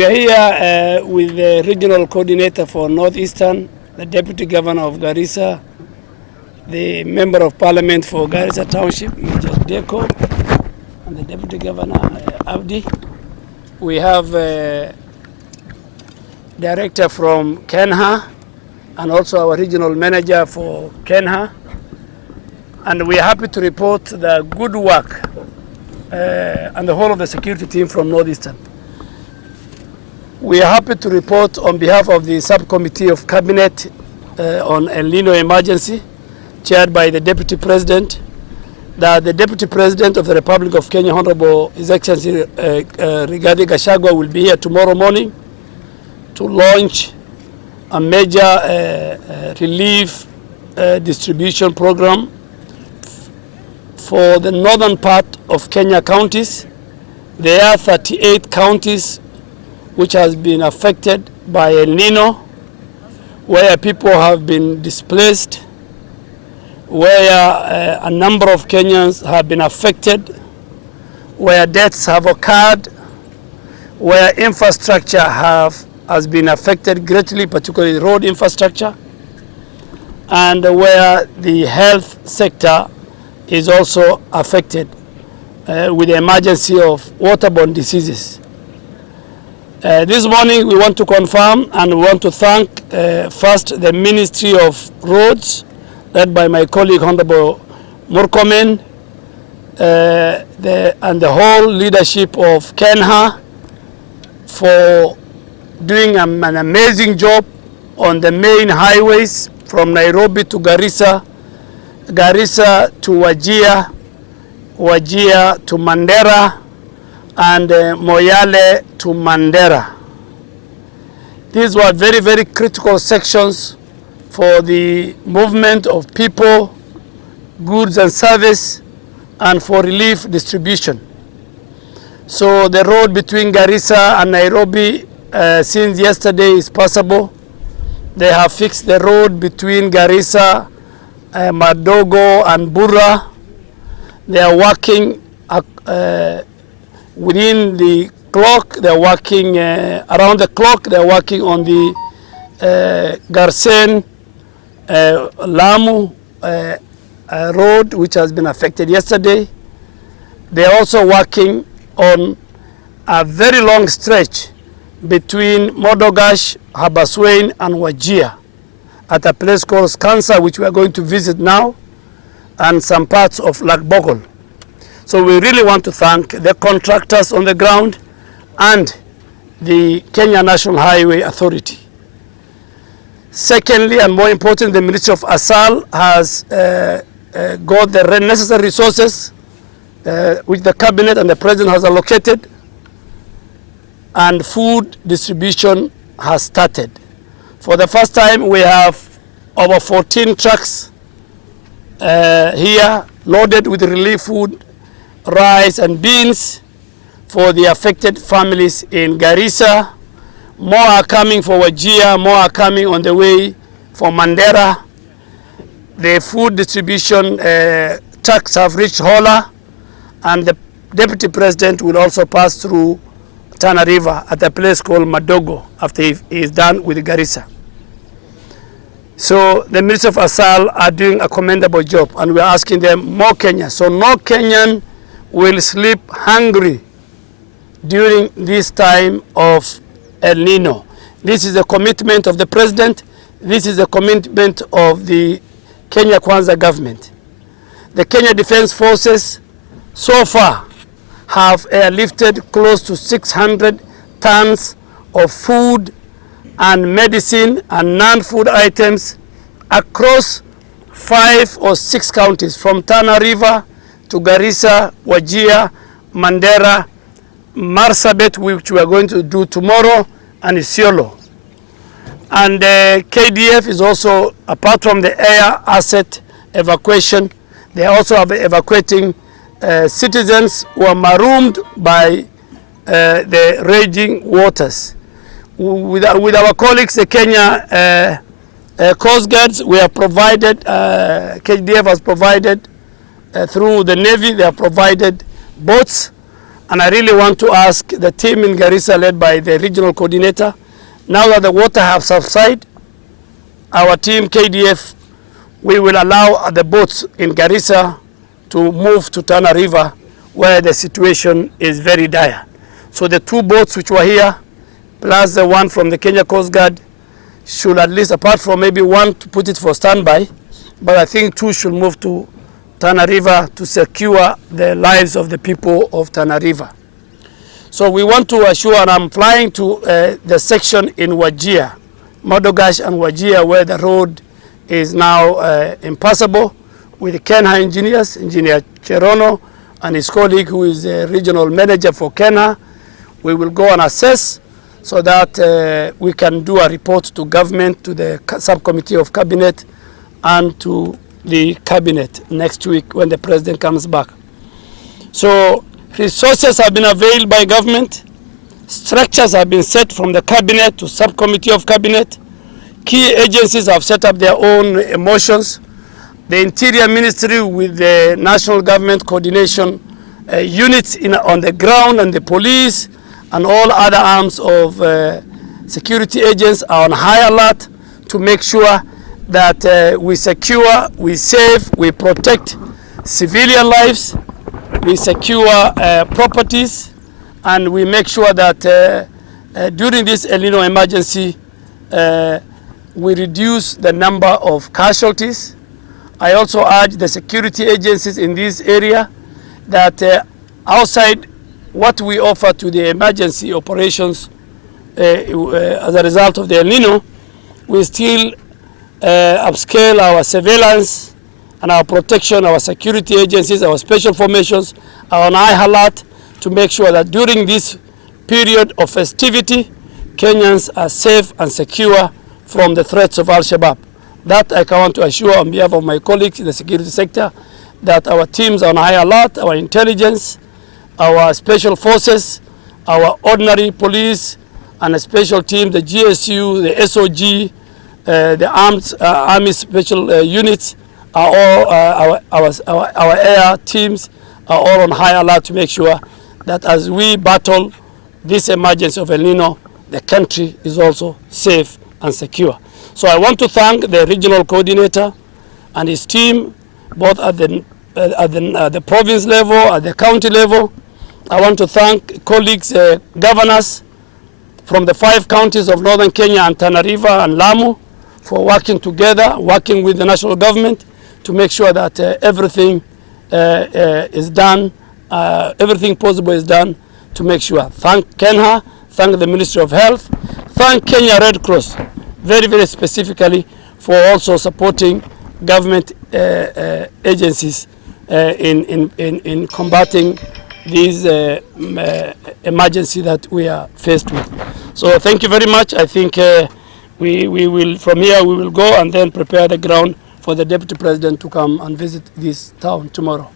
We are here with the regional coordinator for Northeastern, the Deputy Governor of Garissa, the Member of Parliament for Garissa Township, Major Deko, and the Deputy Governor, Abdi. We have Director from Kenya, and also our Regional Manager for Kenya. And we are happy to report the good work and the whole of the security team from Northeastern. We are happy to report on behalf of the Subcommittee of Cabinet on El Nino emergency, chaired by the Deputy President, that the Deputy President of the Republic of Kenya, Honorable His Excellency Rigathi Gachagua, will be here tomorrow morning to launch a major relief distribution program for the northern part of Kenya counties. There are 38 counties which has been affected by El Nino, where people have been displaced, where a number of Kenyans have been affected, where deaths have occurred, where infrastructure has been affected greatly, particularly road infrastructure, and where the health sector is also affected with the emergency of waterborne diseases. This morning we want to confirm and we want to thank first the Ministry of Roads, led by my colleague Honorable Murkomen, and the whole leadership of Kenya for doing an amazing job on the main highways from Nairobi to Garissa, Garissa to Wajir, Wajir to Mandera, and Moyale to Mandera. These were very, very critical sections for the movement of people, goods and service, and for relief distribution. So the road between Garissa and Nairobi since yesterday is passable. They have fixed the road between Garissa, Madogo and Burra. They are working within the clock. They are working around the clock. They are working on the Garsen Lamu road, which has been affected yesterday. They are also working on a very long stretch between Modogash, Habaswein and Wajir at a place called Skansa, which we are going to visit now, and some parts of Lakbogol. So we really want to thank the contractors on the ground and the Kenya National Highway Authority. Secondly, and more important, the Ministry of Asal has got the necessary resources which the Cabinet and the President has allocated, and food distribution has started. For the first time, we have over 14 trucks here loaded with relief food, rice and beans for the affected families in Garissa. More are coming for Wajir, more are coming on the way for Mandera. The food distribution trucks have reached Hola, and the Deputy President will also pass through Tana River at a place called Madogo after he is done with Garissa. So the Ministry of Asal are doing a commendable job, and we are asking them more Kenya. So no Kenyan will sleep hungry during this time of El Nino. This is a commitment of the President. This is a commitment of the Kenya Kwanza government. The Kenya Defense Forces so far have airlifted close to 600 tons of food and medicine and non-food items across 5 or 6 counties, from Tana River to Garissa, Wajir, Mandera, Marsabit, which we are going to do tomorrow, and Isiolo. And KDF is also, apart from the air asset evacuation, they are also evacuating citizens who are marooned by the raging waters. With our colleagues, the Kenya Coast Guards, we have provided, KDF has provided through the Navy, they have provided boats And I really want to ask the team in Garissa led by the regional coordinator, now that the water have subsided, our team KDF, we will allow the boats in Garissa to move to Tana River where the situation is very dire. So the 2 boats which were here, plus the one from the Kenya Coast Guard, should at least, apart from maybe one to put it for standby, but I think 2 should move to Tana River to secure the lives of the people of Tana River. So we want to assure, and I'm flying to the section in Wajir, Madogash and Wajir, where the road is now impassable, with Kenyan engineers, Engineer Cherono and his colleague who is the regional manager for Kenya. We will go and assess so that we can do a report to government, to the subcommittee of cabinet, and to the cabinet next week when the president comes back. So resources have been availed by government, structures have been set from the cabinet to subcommittee of cabinet, key agencies have set up their own emotions. The Interior Ministry with the national government coordination units on the ground, and the police and all other arms of security agents are on high alert to make sure that we secure, we save, we protect civilian lives, we secure properties, and we make sure that during this El Nino emergency, we reduce the number of casualties. I also urge the security agencies in this area that outside what we offer to the emergency operations as a result of the El Nino, we still upscale our surveillance and our protection, our security agencies, our special formations are on high alert to make sure that during this period of festivity, Kenyans are safe and secure from the threats of Al-Shabaab. That I want to assure on behalf of my colleagues in the security sector that our teams are on high alert, our intelligence, our special forces, our ordinary police, and a special team, the GSU, the SOG, the army special units, are all our air teams are all on high alert to make sure that as we battle this emergency of El Nino, the country is also safe and secure. So I want to thank the regional coordinator and his team, both at the province level, at the county level. I want to thank colleagues, governors from the 5 counties of northern Kenya and Tana River and Lamu for working together, working with the national government to make sure that everything is done, everything possible is done to make sure. Thank Kenya, thank the Ministry of Health, thank Kenya Red Cross very, very specifically for also supporting government agencies in combating this emergency that we are faced with. So thank you very much. I think we will, from here we will go and then prepare the ground for the Deputy President to come and visit this town tomorrow.